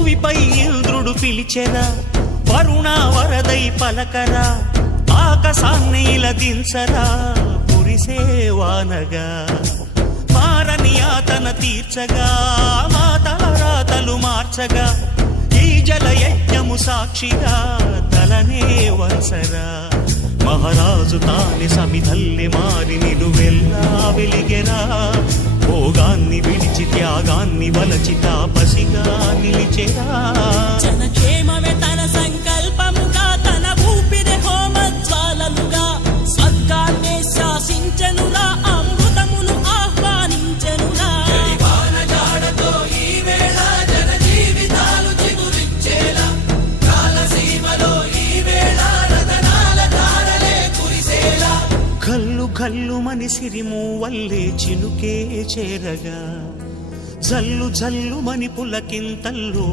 భూమిపై ఇంద్రుడు పిలిచెరా, వరుణ వరదై పలకరా, ఆకాశాన్ని ఇలదించరా కురిసేవానగా. మారని యాతన తీర్చగా, మాతల రాతలు మార్చగా, ఈ జల యజ్ఞము సాక్షిగా తలనే వంచరా. మహారాజు తాని సమిధల్లె మారి నిలువెల్లా వెలిగెరా. భోగాన్ని విడిచి త్యాగాన్ని వలచి తాపసిగా నిలిచెరా. జనక్షేమమే తన సంకల్పముగా, తన ఊపిరి హోమజ్వాలలుగా, స్వర్గాన్నే శాసించెనురా, అమృతమును ఆహ్వానించెనురా. కల్లు కల్లు మని సిరిము వల్లే చినుకే చేరగా, జల్లు జల్లు మని పులకింతల్లో